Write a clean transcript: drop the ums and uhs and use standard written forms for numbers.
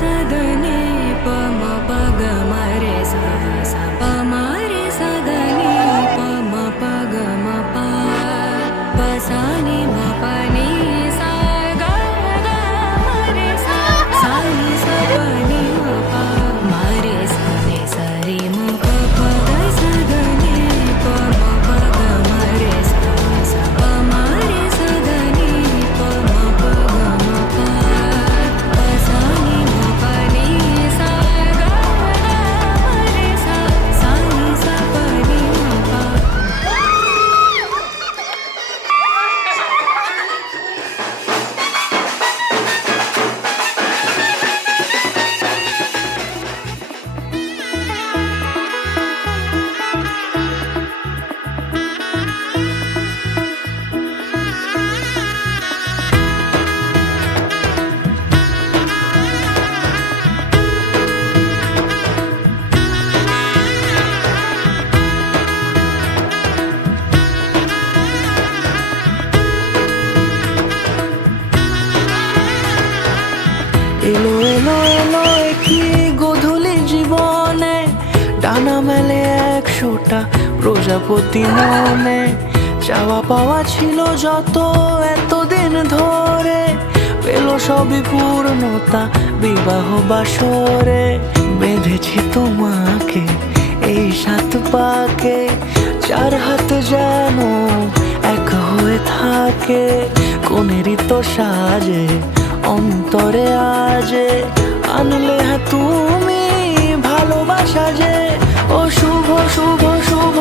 सदनी प म प ग म रे सा सा प म रे सदनी प म प ग म प प सा नि म प नि सा ग ग म रे सा सा नि सा प नि म प म रे सा नि सा रे म प प ग सदनी प म प ग म रे सा सा प म रे सदनी प म प ग म प प सा नि म प नि सा ग ग म रे सा सा नि सा प नि म प এলো এলো এলো কি গোধূলি জীবনে ডানা মেলে 100টা প্রজাপতি মনে চাওয়া পাওয়া ছিল যত এতদিন ধরে পেল সবই পূর্ণতা বিবাহ বাসরে বেঁধেছি তোমাকে এই 7 পাকে 4 হাত যেন এক হয়ে থাকে কোনেরই তো সাজে অন্তরে আজে আনলে হ্যাঁ তুমি ভালোবাসা যে ও শুভ শুভ শুভ